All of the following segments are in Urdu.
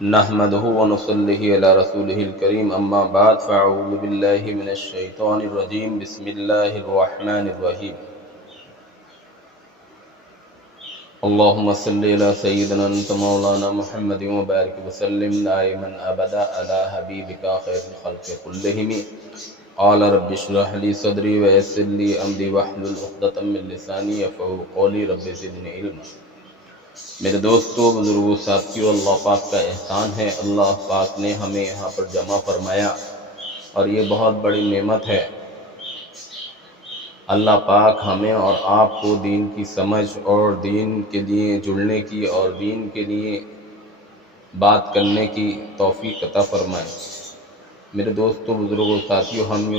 نحمده ونصلي على رسوله الكريم اما بعد فاعوذ بالله من الشيطان الرجيم بسم الله الرحمن الرحيم اللهم صل على سيدنا انت مولانا محمد وبارك وسلم دائما ابدا على حبيبك خير الخلق كلهم قال رب اشرح لي صدري ويسر لي امري واحلل عقدة من لساني يفقهوا قولي رب زدني علما۔ میرے دوستو، بزرگوں، ساتھیوں، اللہ پاک کا احسان ہے، اللہ پاک نے ہمیں یہاں پر جمع فرمایا اور یہ بہت بڑی نعمت ہے۔ اللہ پاک ہمیں اور آپ کو دین کی سمجھ اور دین کے لیے جڑنے کی اور دین کے لیے بات کرنے کی توفیق عطا فرمائے۔ میرے دوستو، بزرگوں، ساتھیوں، ہم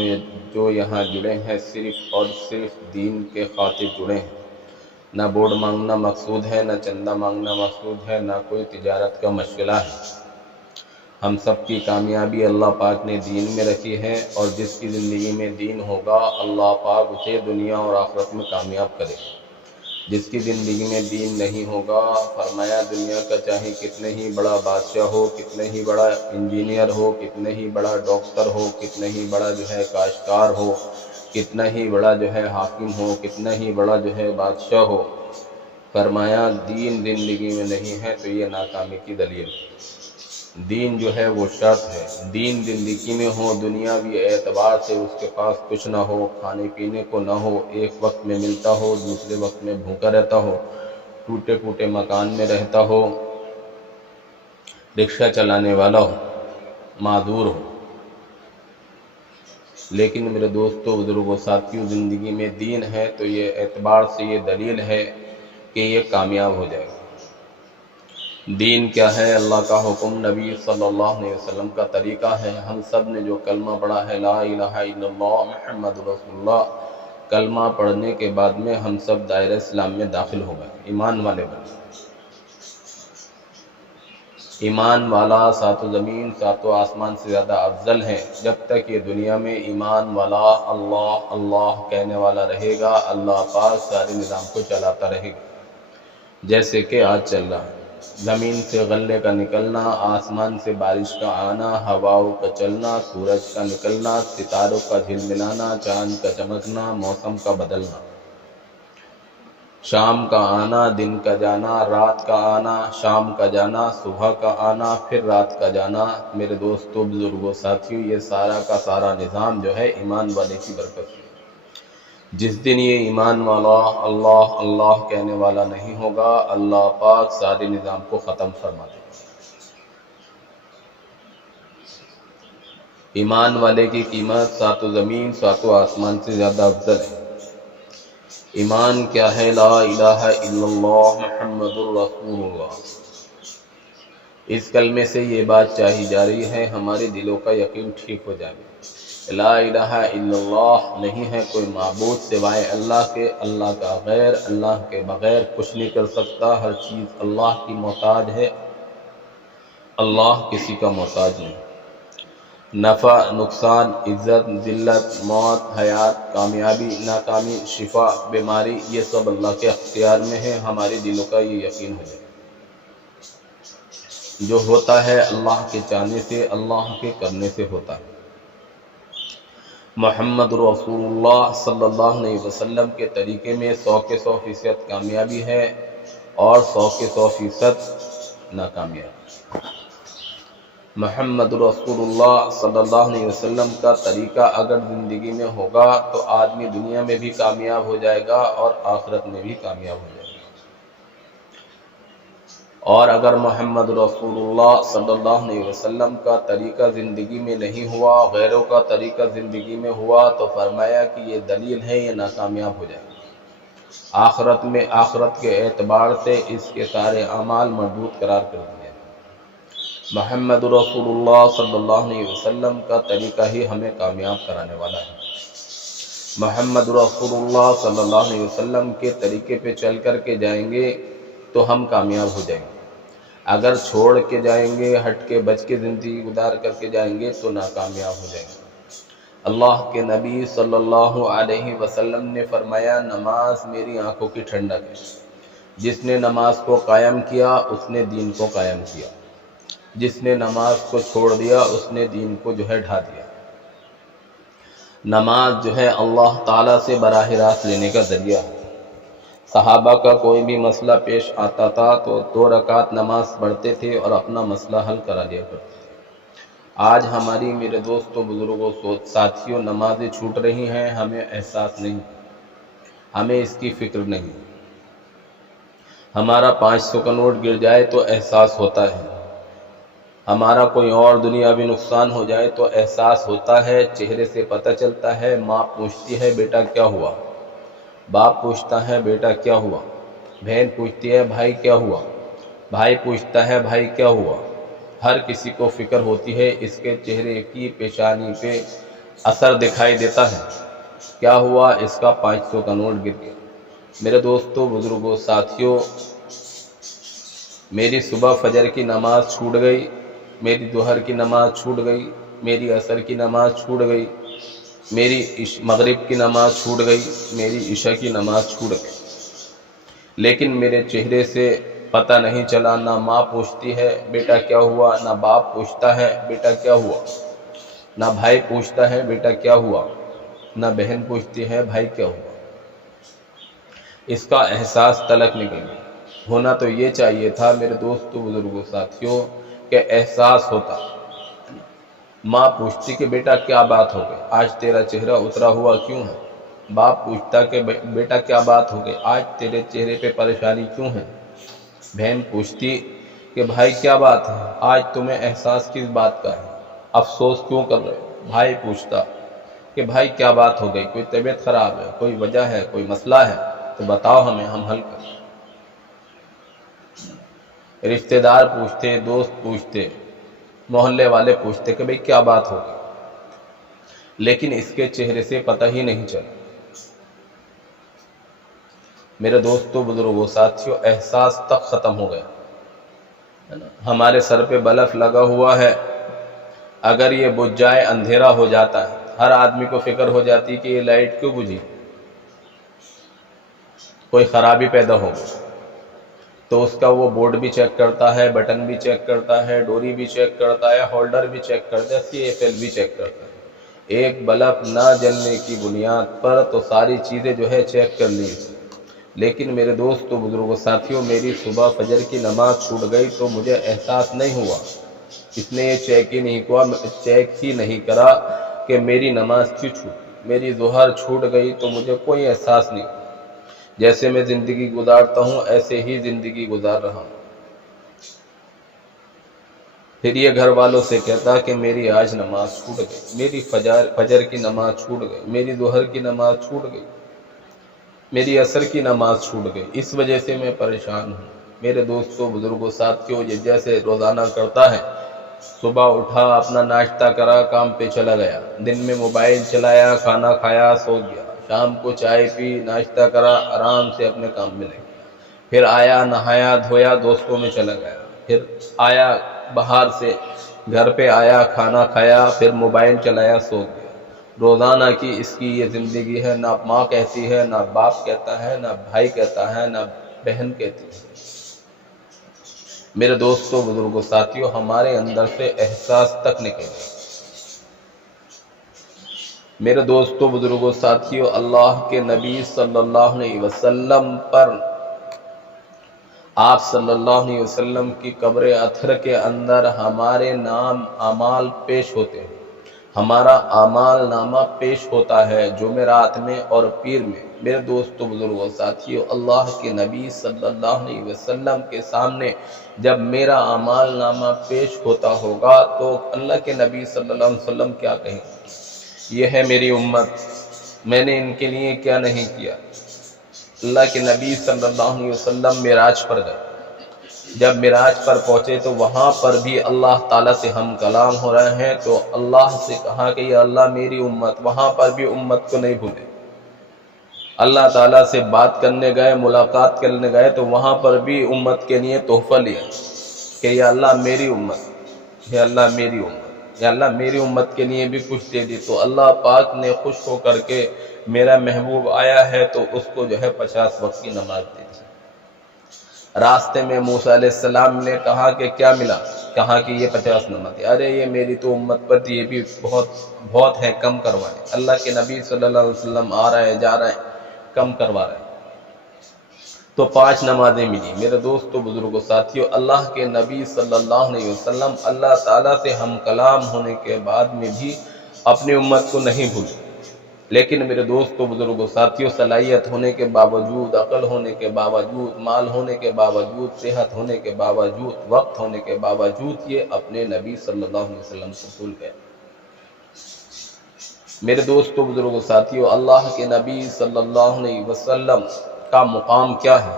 جو یہاں جڑے ہیں صرف اور صرف دین کے خاطر جڑے ہیں۔ نہ بورڈ مانگنا مقصود ہے، نہ چندہ مانگنا مقصود ہے، نہ کوئی تجارت کا مشغلہ ہے۔ ہم سب کی کامیابی اللہ پاک نے دین میں رکھی ہے، اور جس کی زندگی میں دین ہوگا اللہ پاک اسے دنیا اور آخرت میں کامیاب کرے۔ جس کی زندگی میں دین نہیں ہوگا، فرمایا دنیا کا چاہے کتنے ہی بڑا بادشاہ ہو، کتنے ہی بڑا انجینئر ہو، کتنے ہی بڑا ڈاکٹر ہو، کتنے ہی بڑا کاشتکار ہو، کتنا ہی بڑا حاکم ہو، کتنا ہی بڑا بادشاہ ہو، فرمایا دین زندگی میں نہیں ہے تو یہ ناکامی کی دلیل ہے۔ دین وہ شرط ہے۔ دین زندگی میں ہو، دنیاوی اعتبار سے اس کے پاس کچھ نہ ہو، کھانے پینے کو نہ ہو، ایک وقت میں ملتا ہو، دوسرے وقت میں بھوکا رہتا ہو، ٹوٹے پھوٹے مکان میں رہتا ہو، رکشہ چلانے والا ہو، معذور ہو، لیکن میرے دوستو، بزرگوں، ساتھیوں، زندگی میں دین ہے تو یہ اعتبار سے یہ دلیل ہے کہ یہ کامیاب ہو جائے گا۔ دین کیا ہے؟ اللہ کا حکم، نبی صلی اللہ علیہ وسلم کا طریقہ ہے۔ ہم سب نے جو کلمہ پڑھا ہے لا الہ الا اللہ محمد رسول اللہ، کلمہ پڑھنے کے بعد میں ہم سب دائرہ اسلام میں داخل ہو گئے، ایمان والے بن گئے۔ ایمان والا ساتوں زمین ساتوں آسمان سے زیادہ افضل ہے۔ جب تک یہ دنیا میں ایمان والا اللہ اللہ کہنے والا رہے گا، اللہ پاک سارے نظام کو چلاتا رہے گا۔ جیسے کہ آج چل رہا ہے، زمین سے غلے کا نکلنا، آسمان سے بارش کا آنا، ہواؤں کا چلنا، سورج کا نکلنا، ستاروں کا جھلملانا، چاند کا چمکنا، موسم کا بدلنا، شام کا آنا، دن کا جانا، رات کا آنا، شام کا جانا، صبح کا آنا، پھر رات کا جانا۔ میرے دوستو، بزرگوں، ساتھیوں، یہ سارا کا سارا نظام ایمان والے کی برکت ہے۔ جس دن یہ ایمان والا اللہ اللہ کہنے والا نہیں ہوگا، اللہ پاک سارے نظام کو ختم فرما دے گا۔ ایمان والے کی قیمت ساتوں زمین ساتوں آسمان سے زیادہ افضل ہے۔ ایمان کیا ہے؟ لا الہ الا اللہ محمد رسول اللہ۔ اس کلمے سے یہ بات چاہی جا رہی ہے ہمارے دلوں کا یقین ٹھیک ہو جائے۔ لا الہ الا اللہ، نہیں ہے کوئی معبود سوائے اللہ کے، اللہ کا غیر، اللہ کے بغیر کچھ نہیں کر سکتا، ہر چیز اللہ کی محتاج ہے، اللہ کسی کا محتاج نہیں۔ نفع، نقصان، عزت، ذلت، موت، حیات، کامیابی، ناکامی، شفا، بیماری، یہ سب اللہ کے اختیار میں ہے۔ ہمارے دلوں کا یہ یقین ہو جائے۔ جو ہوتا ہے اللہ کے چاہنے سے، اللہ کے کرنے سے ہوتا ہے۔ محمد رسول اللہ صلی اللہ علیہ وسلم کے طریقے میں 100% کامیابی ہے اور 100% ناکامیابی۔ محمد رسول اللہ صلی اللہ علیہ وسلم کا طریقہ اگر زندگی میں ہوگا تو آدمی دنیا میں بھی کامیاب ہو جائے گا اور آخرت میں بھی کامیاب ہو جائے گا۔ اور اگر محمد رسول اللہ صلی اللہ علیہ وسلم کا طریقہ زندگی میں نہیں ہوا، غیروں کا طریقہ زندگی میں ہوا، تو فرمایا کہ یہ دلیل ہے، یہ ناکامیاب ہو جائے گا۔ آخرت کے اعتبار سے اس کے سارے اعمال مردود قرار کر دیے۔ محمد رسول اللہ صلی اللہ علیہ وسلم کا طریقہ ہی ہمیں کامیاب کرانے والا ہے۔ محمد رسول اللہ صلی اللہ علیہ وسلم کے طریقے پہ چل کر کے جائیں گے تو ہم کامیاب ہو جائیں گے۔ اگر چھوڑ کے جائیں گے، ہٹ کے بچ کے زندگی گزار کر کے جائیں گے تو ناکامیاب ہو جائیں گے۔ اللہ کے نبی صلی اللہ علیہ وسلم نے فرمایا، نماز میری آنکھوں کی ٹھنڈک ہے۔ جس نے نماز کو قائم کیا اس نے دین کو قائم کیا۔ جس نے نماز کو چھوڑ دیا اس نے دین کو جو ہے ڈھا دیا۔ نماز جو ہے اللہ تعالیٰ سے براہ راست لینے کا ذریعہ ہے۔ صحابہ کا کوئی بھی مسئلہ پیش آتا تھا تو 2 رکعت نماز پڑھتے تھے اور اپنا مسئلہ حل کرا لیا کرتے تھے۔ آج ہماری میرے دوستوں، بزرگوں، ساتھیوں نمازیں چھوٹ رہی ہیں، ہمیں احساس نہیں، ہمیں اس کی فکر نہیں۔ ہمارا 500 کا نوٹ گر جائے تو احساس ہوتا ہے، ہمارا کوئی اور دنیاوی نقصان ہو جائے تو احساس ہوتا ہے، چہرے سے پتہ چلتا ہے۔ ماں پوچھتی ہے بیٹا کیا ہوا، باپ پوچھتا ہے بیٹا کیا ہوا، بہن پوچھتی ہے بھائی کیا ہوا، بھائی پوچھتا ہے بھائی کیا ہوا۔ ہر کسی کو فکر ہوتی ہے، اس کے چہرے کی پیشانی پہ اثر دکھائی دیتا ہے، کیا ہوا، اس کا 500 کا نوٹ گر گیا۔ میرے دوستوں، بزرگوں، ساتھیوں، میری صبح فجر کی نماز چھوٹ گئی، میری ظہر کی نماز چھوٹ گئی، میری عصر کی نماز چھوٹ گئی، میری مغرب کی نماز چھوٹ گئی، میری عشاء کی نماز چھوٹ گئی، لیکن میرے چہرے سے پتہ نہیں چلا۔ نہ ماں پوچھتی ہے بیٹا کیا ہوا، نہ باپ پوچھتا ہے بیٹا کیا ہوا، نہ بھائی پوچھتا ہے بیٹا کیا ہوا، نہ بہن پوچھتی ہے بھائی کیا ہوا۔ اس کا احساس تلک نکل گیا۔ ہونا تو یہ چاہیے تھا میرے دوستوں، بزرگوں، ساتھیوں، کہ احساس ہوتا۔ ماں پوچھتی کہ بیٹا کیا بات ہو گئی، آج تیرا چہرہ اترا ہوا کیوں ہے؟ باپ پوچھتا کہ بیٹا کیا بات ہو گئی، آج تیرے چہرے پہ پریشانی کیوں ہے؟ بہن پوچھتی کہ بھائی کیا بات ہے، آج تمہیں احساس کس بات کا ہے، افسوس کیوں کر رہے ہو؟ بھائی پوچھتا کہ بھائی کیا بات ہو گئی، کوئی طبیعت خراب ہے، کوئی وجہ ہے، کوئی مسئلہ ہے تو بتاؤ ہمیں، ہم حل کریں۔ رشتہ دار پوچھتے، دوست پوچھتے، محلے والے پوچھتے کہ بھئی کیا بات ہو گئی، لیکن اس کے چہرے سے پتہ ہی نہیں چلا۔ میرے دوستوں، بزرگوں، ساتھیوں، احساس تک ختم ہو گیا۔ ہمارے سر پہ بلب لگا ہوا ہے، اگر یہ بجھ جائے اندھیرا ہو جاتا ہے، ہر آدمی کو فکر ہو جاتی کہ یہ لائٹ کیوں بجھی، کوئی خرابی پیدا ہو گئی، تو اس کا وہ بورڈ بھی چیک کرتا ہے، بٹن بھی چیک کرتا ہے، ڈوری بھی چیک کرتا ہے، ہولڈر بھی چیک کرتا ہے، CFL بھی چیک کرتا ہے۔ ایک بلب نہ جلنے کی بنیاد پر تو ساری چیزیں جو ہے چیک کر لی۔ لیکن میرے دوستوں، بزرگوں، ساتھیوں، میری صبح فجر کی نماز چھوٹ گئی تو مجھے احساس نہیں ہوا، اس نے یہ چیک ہی نہیں کرا کہ میری نماز کیوں چھوٹ۔ میری ظہر چھوٹ گئی تو مجھے کوئی احساس نہیں، جیسے میں زندگی گزارتا ہوں ایسے ہی زندگی گزار رہا ہوں۔ پھر یہ گھر والوں سے کہتا کہ میری آج نماز چھوٹ گئی، میری فجر کی نماز چھوٹ گئی، میری ظہر کی نماز چھوٹ گئی، میری عصر کی نماز چھوٹ گئی، اس وجہ سے میں پریشان ہوں۔ میرے دوستوں، بزرگوں، ساتھیوں، یہ جیسے روزانہ کرتا ہے، صبح اٹھا، اپنا ناشتہ کرا، کام پہ چلا گیا، دن میں موبائل چلایا، کھانا کھایا، سو گیا، شام کو چائے پی، ناشتہ کرا، آرام سے اپنے کام میں لگ گیا، پھر آیا، نہایا دھویا، دوستوں میں چلا گیا، پھر آیا باہر سے، گھر پہ آیا، کھانا کھایا، پھر موبائل چلایا، سو گیا۔ روزانہ کی اس کی یہ زندگی ہے، نہ ماں کہتی ہے، نہ باپ کہتا ہے، نہ بھائی کہتا ہے، نہ بہن کہتی ہے۔ میرے دوستوں، بزرگوں، ساتھیوں، ہمارے اندر سے احساس تک نکل گیا۔ میرے دوستوں، بزرگوں، ساتھیوں، اللہ کے نبی صلی اللہ علیہ وسلم پر، آپ صلی اللہ علیہ وسلم کی قبر اطہر کے اندر ہمارے نام اعمال پیش ہوتے ہیں، ہمارا اعمال نامہ پیش ہوتا ہے جمعرات میں اور پیر میں۔ میرے دوستوں، بزرگوں، ساتھیوں، اللہ کے نبی صلی اللہ علیہ وسلم کے سامنے جب میرا اعمال نامہ پیش ہوتا ہوگا تو اللہ کے نبی صلی اللہ علیہ وسلم کیا کہیں گے؟ یہ ہے میری امت، میں نے ان کے لیے کیا نہیں کیا۔ اللہ کے نبی صلی اللہ علیہ وسلم معراج پر گئے، جب معراج پر پہنچے تو وہاں پر بھی اللہ تعالیٰ سے ہم کلام ہو رہے ہیں، تو اللہ سے کہا کہ یا اللہ میری امت، وہاں پر بھی امت کو نہیں بھولے۔ اللہ تعالیٰ سے بات کرنے گئے، ملاقات کرنے گئے تو وہاں پر بھی امت کے لیے تحفہ لیا کہ یا اللہ میری امت، یا اللہ میری امت، یا اللہ میری امت کے لیے بھی کچھ دے دی۔ تو اللہ پاک نے خوش ہو کر کے میرا محبوب آیا ہے تو اس کو جو ہے 50 وقت کی نماز دے دی۔ راستے میں موسیٰ علیہ السلام نے کہا کہ کیا ملا؟ کہا کہ یہ 50 نماز. ارے یہ میری تو امت پر یہ بھی بہت ہے، کم کروائے. اللہ کے نبی صلی اللہ علیہ وسلم آ رہے ہیں جا رہے ہیں، کم کروا رہے ہیں. تو 5 نمازیں ملی. میرے دوستو بزرگوں ساتھیو، اللہ کے نبی صلی اللہ علیہ وسلم اللہ تعالیٰ سے ہم کلام ہونے کے بعد میں بھی اپنی امت کو نہیں بھولے. لیکن میرے دوستو بزرگوں ساتھیو، صلاحیت ہونے کے باوجود، عقل ہونے کے باوجود، مال ہونے کے باوجود، صحت ہونے کے باوجود، وقت ہونے کے باوجود یہ اپنے نبی صلی اللہ علیہ وسلم کو بھول گئے. میرے دوستو بزرگوں ساتھیو، اللہ کے نبی صلی اللہ علیہ وسلم کا مقام کیا ہے؟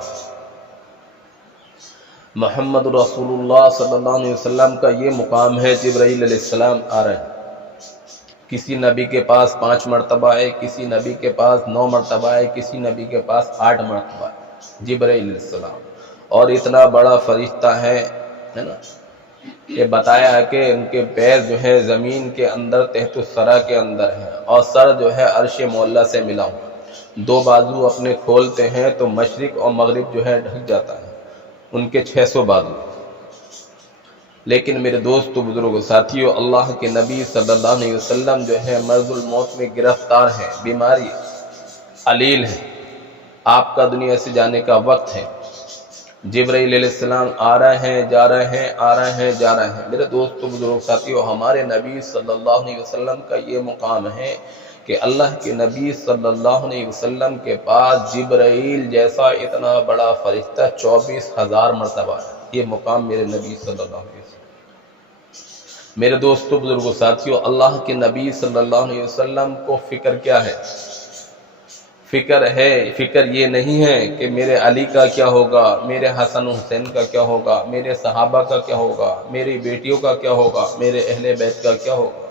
محمد رسول اللہ صلی اللہ علیہ وسلم کا یہ مقام ہے. جبرائیل علیہ السلام آ رہے ہیں. کسی نبی کے پاس 5 مرتبہ ہے، کسی نبی کے پاس 9 مرتبہ ہے، کسی نبی کے پاس 8 مرتبہ ہے. جبرائیل علیہ السلام، اور اتنا بڑا فرشتہ ہے نا، یہ بتایا ہے کہ ان کے پیر جو ہے زمین کے اندر تحت الثری کے اندر ہے، اور سر جو ہے عرش معلیٰ سے ملا ہوا. 2 بازو اپنے کھولتے ہیں تو مشرق اور مغرب جو ہے ڈھک جاتا ہے، ان کے 600 بازو. لیکن میرے دوستو بزرگوں ساتھیو، اللہ کے نبی صلی اللہ علیہ وسلم جو ہے مرض الموت میں گرفتار ہے، بیماری علیل ہے، آپ کا دنیا سے جانے کا وقت ہے. جبرائیل علیہ السلام آ رہے ہیں جا رہے ہیں، آ رہے ہیں جا رہے ہیں. میرے دوستو بزرگوں ساتھیو، ہمارے نبی صلی اللہ علیہ وسلم کا یہ مقام ہے کہ اللہ کے نبی صلی اللہ علیہ وسلم کے پاس جبرائیل جیسا اتنا بڑا فرشتہ 24,000 مرتبہ ہے. یہ مقام میرے نبی صلی اللہ علیہ وسلم. میرے دوستو بزرگوں ساتھیو، اللہ کے نبی صلی اللہ علیہ وسلم کو فکر کیا ہے؟ فکر یہ نہیں ہے کہ میرے علی کا کیا ہوگا، میرے حسن و حسین کا کیا ہوگا، میرے صحابہ کا کیا ہوگا، میری بیٹیوں کا کیا ہوگا، میرے اہل بیت کا کیا ہوگا،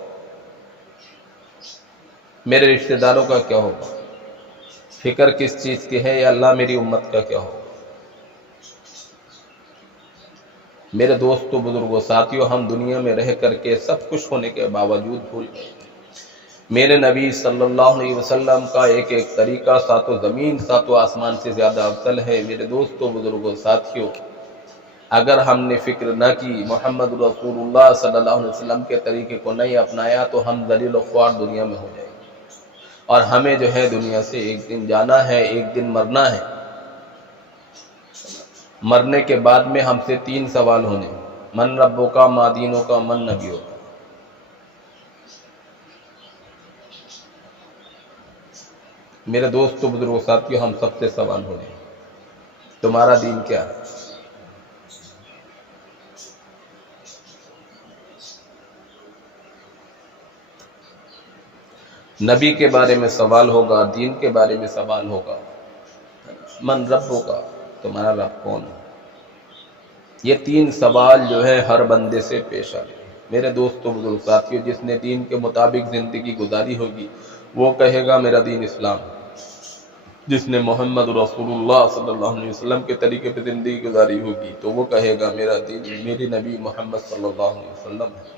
میرے رشتہ داروں کا کیا ہوگا. فکر کس چیز کی ہے؟ یا اللہ میری امت کا کیا ہوگا. میرے دوستو بزرگوں ساتھیو، ہم دنیا میں رہ کر کے سب کچھ ہونے کے باوجود بھول گئے. میرے نبی صلی اللہ علیہ وسلم کا ایک ایک طریقہ 7 زمین 7 آسمان سے زیادہ افضل ہے. میرے دوستو بزرگوں ساتھیو، اگر ہم نے فکر نہ کی، محمد رسول اللہ صلی اللہ علیہ وسلم کے طریقے کو نہیں اپنایا، تو ہم ذلیل و خوار دنیا میں ہو جائیں گے. اور ہمیں جو ہے دنیا سے ایک دن جانا ہے، ایک دن مرنا ہے. مرنے کے بعد میں ہم سے 3 سوال ہونے: من ربوں کا، ما دینوں کا، من نبیوں کا. میرے دوستو بزرگوں ساتھیو، ہم سب سے سوال ہونے: تمہارا دین کیا ہے؟ نبی کے بارے میں سوال ہوگا، دین کے بارے میں سوال ہوگا. من رب ہوگا، تمہارا رب کون ہے؟ یہ 3 سوال جو ہے ہر بندے سے پیش آ گئے. میرے دوستو بزرگ ساتھیو، جس نے دین کے مطابق زندگی گزاری ہوگی وہ کہے گا میرا دین اسلام ہے. جس نے محمد رسول اللہ صلی اللہ علیہ وسلم کے طریقے پہ زندگی گزاری ہوگی تو وہ کہے گا میرا دین میری نبی محمد صلی اللہ علیہ وسلم ہے.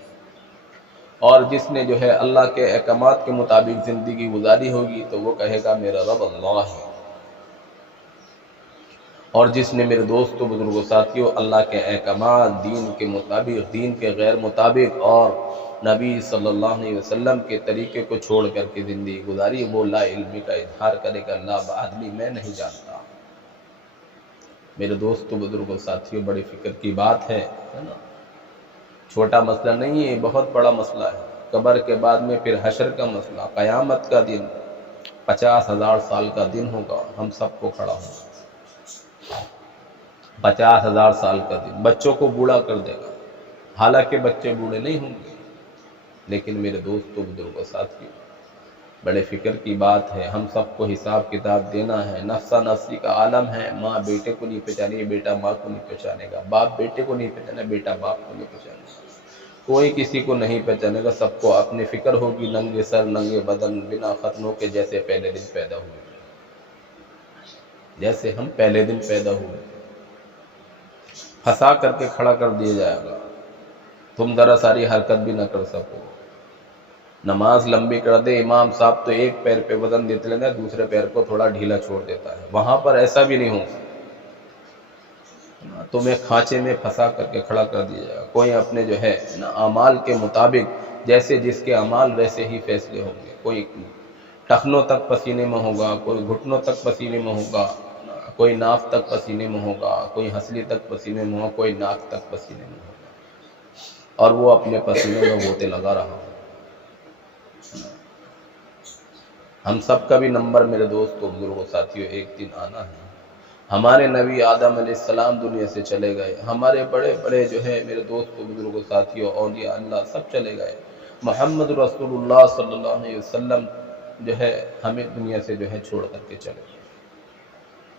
اور جس نے جو ہے اللہ کے احکامات کے مطابق زندگی گزاری ہوگی تو وہ کہے گا میرا رب اللہ ہے. اور جس نے میرے دوستو بزرگوں ساتھیوں اللہ کے احکامات دین کے مطابق، دین کے غیر مطابق اور نبی صلی اللہ علیہ وسلم کے طریقے کو چھوڑ کر کے زندگی گزاری، وہ لا علمی کا اظہار کرے گا، لا بعلمی میں نہیں جانتا. میرے دوستو بزرگوں ساتھیوں، بڑی فکر کی بات ہے نا. چھوٹا مسئلہ نہیں ہے، بہت بڑا مسئلہ ہے. قبر کے بعد میں پھر حشر کا مسئلہ، قیامت کا دن، 50,000 سال کا دن ہوگا، ہم سب کو کھڑا ہوگا. 50,000 سال کا دن بچوں کو بوڑھا کر دے گا. حالانکہ بچے بوڑھے نہیں ہوں گے، لیکن میرے دوستو بزرگوں ساتھیوں، بڑے فکر کی بات ہے. ہم سب کو حساب کتاب دینا ہے. نفسا نفسی کا عالم ہے. ماں بیٹے کو نہیں پہچانے، بیٹا ماں کو نہیں پہچانے گا، باپ بیٹے کو نہیں پہچانے، بیٹا باپ کو نہیں پہچانے گا. کوئی کسی کو نہیں پہچانے گا. سب کو اپنی فکر ہوگی. ننگے سر ننگے بدن بنا ختنوں کے جیسے پہلے دن پیدا ہوئے، جیسے ہم پہلے دن پیدا ہوئے. پھنسا کر کے کھڑا کر دیا جائے گا، تم ذرا ساری حرکت بھی نہ کر سکو. نماز لمبی کر دے امام صاحب تو ایک پیر پہ وزن دیتے لینا، دوسرے پیر کو تھوڑا ڈھیلا چھوڑ دیتا ہے. وہاں پر ایسا بھی نہیں ہو سکتا. تمہیں کھانچے میں پھنسا کر کے کھڑا کر دیا جائے گا۔ کوئی اپنے جو ہے نا اعمال کے مطابق، جیسے جس کے اعمال ویسے ہی فیصلے ہوں گے۔ کوئی ٹخنوں تک پسینے میں ہوگا، کوئی گھٹنوں تک پسینے میں ہوگا، کوئی ناف تک پسینے میں ہوگا، کوئی ہنسلی تک پسینے میں ہوگا، کوئی ناک تک پسینے میں ہوگا، اور وہ اپنے پسینے میں غوطے لگا رہا ہو۔ ہم سب کا بھی نمبر میرے دوستوں، بزرگوں، ساتھیوں، ایک دن آنا ہے۔ ہمارے نبی آدم علیہ السلام دنیا سے چلے گئے، ہمارے بڑے بڑے جو ہے میرے دوستوں، بزرگوں، ساتھیوں، اولیاء اللہ سب چلے گئے۔ محمد رسول اللہ صلی اللہ علیہ وسلم جو ہے ہمیں دنیا سے جو ہے چھوڑ کر کے چلے گئے۔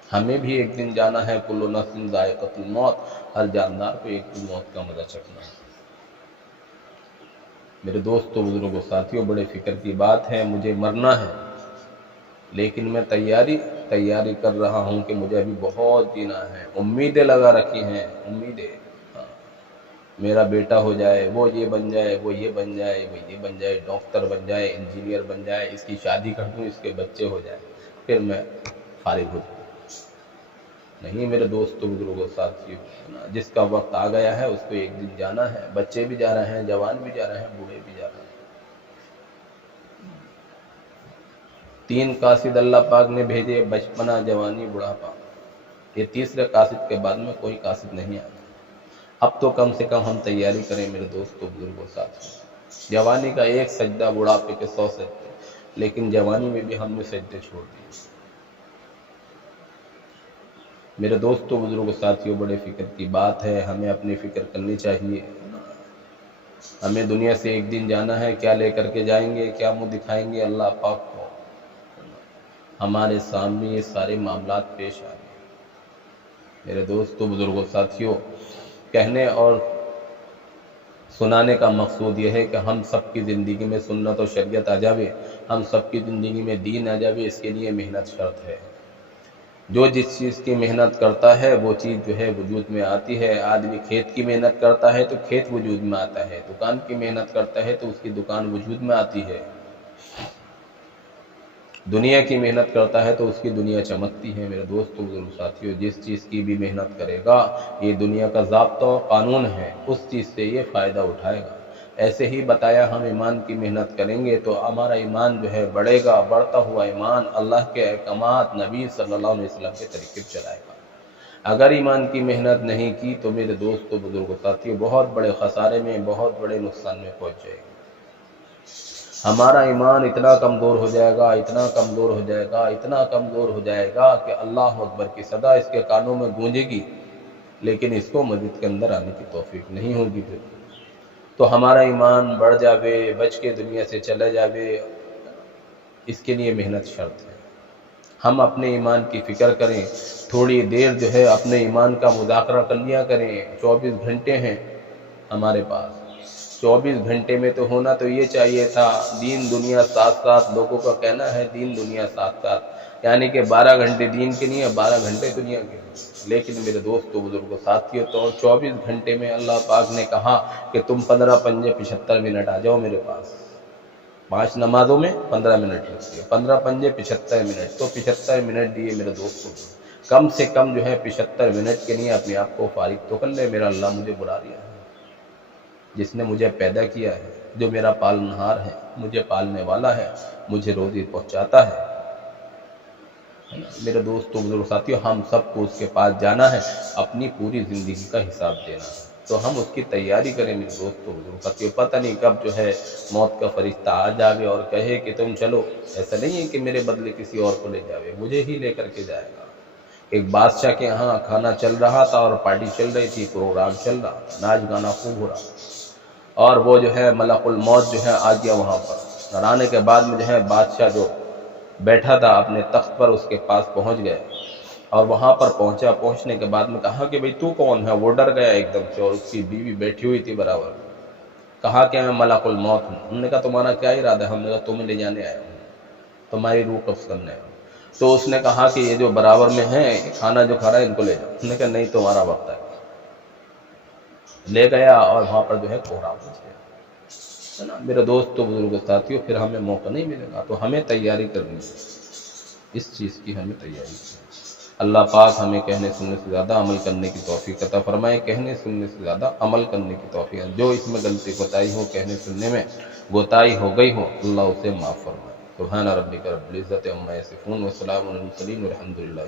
ہمیں بھی ایک دن جانا ہے، کل نفس ذائقۃ الموت، ہر جاندار کو ایک دن موت کا مزہ چکھنا ہے۔ میرے دوستوں، بزرگوں، ساتھیوں، بڑے فکر کی بات ہے، مجھے مرنا ہے، لیکن میں تیاری کر رہا ہوں کہ مجھے ابھی بہت جینا ہے۔ امیدیں لگا رکھی ہیں، امیدیں، میرا بیٹا ہو جائے، وہ یہ بن جائے، وہ یہ بن جائے، وہ یہ بن جائے، ڈاکٹر بن جائے، انجینئر بن جائے، اس کی شادی کر دوں، اس کے بچے ہو جائے، پھر میں فارغ ہو جاؤں۔ نہیں میرے دوستوں، بزرگوں، ساتھیوں، جس کا وقت آ گیا ہے اس کو ایک دن جانا ہے۔ بچے بھی جا رہے ہیں، جوان بھی جا رہے ہیں، بوڑھے بھی جا رہے ہیں۔ 3 قاصد اللہ پاک نے بھیجے، بچپنا، جوانی، بڑھاپا۔ یہ تیسرے قاصد کے بعد میں کوئی قاصد نہیں آتا۔ اب تو کم سے کم ہم تیاری کریں میرے دوستوں، بزرگوں، ساتھیوں۔ جوانی کا ایک سجدہ، بڑھاپے کے 100 سجدے، لیکن جوانی میں بھی ہم نے سجدے چھوڑ دیے۔ میرے دوستوں، بزرگوں، ساتھیوں، بڑے فکر کی بات ہے، ہمیں اپنی فکر کرنی چاہیے۔ ہمیں دنیا سے ایک دن جانا ہے، کیا لے کر کے جائیں گے، کیا منہ دکھائیں گے اللہ پاک کو؟ ہمارے سامنے یہ سارے معاملات پیش آ گئے۔ میرے دوستوں، بزرگوں، ساتھیوں، کہنے اور سنانے کا مقصود یہ ہے کہ ہم سب کی زندگی میں سنت و شریعت آ جاوے، ہم سب کی زندگی میں دین آ جاوے، اس کے لیے محنت شرط ہے۔ جو جس چیز کی محنت کرتا ہے وہ چیز جو ہے وجود میں آتی ہے۔ آدمی کھیت کی محنت کرتا ہے تو کھیت وجود میں آتا ہے، دکان کی محنت کرتا ہے تو اس کی دکان وجود میں آتی ہے، دنیا کی محنت کرتا ہے تو اس کی دنیا چمکتی ہے۔ میرے دوستوں، بزرگوں، ساتھیوں، جس چیز کی بھی محنت کرے گا، یہ دنیا کا ضابطہ و قانون ہے، اس چیز سے یہ فائدہ اٹھائے گا۔ ایسے ہی بتایا ہم ایمان کی محنت کریں گے تو ہمارا ایمان جو ہے بڑھے گا، بڑھتا ہوا ایمان اللہ کے احکامات، نبی صلی اللہ علیہ وسلم کے طریقے چلائے گا۔ اگر ایمان کی محنت نہیں کی تو میرے دوستوں، بزرگوں، ساتھیوں، بہت بڑے خسارے میں، بہت بڑے نقصان میں پہنچ جائے گا۔ ہمارا ایمان اتنا کمزور ہو جائے گا، اتنا کمزور ہو جائے گا، اتنا کمزور ہو جائے گا کہ اللہ اکبر کی صدا اس کے کانوں میں گونجے گی، لیکن اس کو مسجد کے اندر آنے کی توفیق نہیں ہوگی۔ پھر تو ہمارا ایمان بڑھ جاوے، بچ کے دنیا سے چلے جاوے، اس کے لیے محنت شرط ہے۔ ہم اپنے ایمان کی فکر کریں، تھوڑی دیر جو ہے اپنے ایمان کا مذاکرہ کر لیا کریں۔ 24 گھنٹے ہیں ہمارے پاس، 24 گھنٹے میں تو ہونا تو یہ چاہیے تھا دین دنیا ساتھ ساتھ۔ لوگوں کا کہنا ہے دین دنیا ساتھ ساتھ، یعنی کہ 12 گھنٹے دین کے لیے، 12 گھنٹے دنیا کے لیے۔ لیکن میرے دوستوں، بزرگوں، ساتھیوں، تو 24 گھنٹے میں اللہ پاک نے کہا کہ تم 15 پنجے 75 منٹ آ جاؤ میرے پاس۔ 5 نمازوں میں 15 منٹ لگتی ہے، 15 پنجے 75 منٹ، تو 75 منٹ دیے میرے دوستوں۔ کم سے کم جو ہے 75 منٹ کے لیے اپنے آپ کو فارغ تو کر لے۔ میرا اللہ مجھے بلا رہا ہے، جس نے مجھے پیدا کیا ہے، جو میرا پالنہار ہے، مجھے پالنے والا ہے، مجھے روزی پہنچاتا ہے۔ میرے دوستوں، بزرگ ساتھیوں، ہم سب کو اس کے پاس جانا ہے، اپنی پوری زندگی کا حساب دینا ہے، تو ہم اس کی تیاری کریں میرے دوستوں، بزرگ ساتھیوں۔ پتہ نہیں کب جو ہے موت کا فرشتہ آ جاوے اور کہے کہ تم چلو۔ ایسا نہیں ہے کہ میرے بدلے کسی اور کو لے جاوے، مجھے ہی لے کر کے جائے گا۔ ایک بادشاہ کے ہاں کھانا چل رہا تھا اور پارٹی چل رہی تھی، پروگرام چل رہا تھا، ناچ گانا خوب ہو رہا، اور وہ جو ہے ملک الموت جو ہے آ گیا وہاں پر، اور آنے کے بعد میں جو ہے بادشاہ جو بیٹھا تھا اپنے تخت پر، اس کے پاس پہنچ گئے، اور وہاں پر پہنچنے کے بعد میں کہا کہ بھئی تو کون ہے؟ وہ ڈر گیا ایک دم سے، اور اس کی بیوی بیٹھی ہوئی تھی برابر۔ کہا کہ میں ملک الموت ہوں۔ انہوں نے کہا تمہارا کیا ارادہ ہے؟ ہم نے کہا تمہیں لے جانے آیا ہوں، تمہاری روح قبض کرنے آیا ہوں۔ تو اس نے کہا کہ یہ جو برابر میں ہیں، کھانا جو کھا رہا ہے ان کو لے جاؤ۔ انہوں نے کہا نہیں، تمہارا وقت ہے۔ لے گیا اور وہاں پر جو ہے کوہرام ہو گیا۔ میرے دوستوں، بزرگوں، ساتھیوں، پھر ہمیں موقع نہیں ملے گا، تو ہمیں تیاری کرنی ہے، اس چیز کی ہمیں تیاری کرنی ہے۔ اللہ پاک ہمیں کہنے سننے سے زیادہ عمل کرنے کی توفیق عطا فرمائے، کہنے سننے سے زیادہ عمل کرنے کی توفیق، جو اس میں غلطی کوتاہی ہو، کہنے سننے میں کوتاہی ہو گئی ہو، اللہ اسے معاف فرمائے۔ سبحان ربک رب العزت عما یصفون وسلام علی المرسلین والحمد للہ۔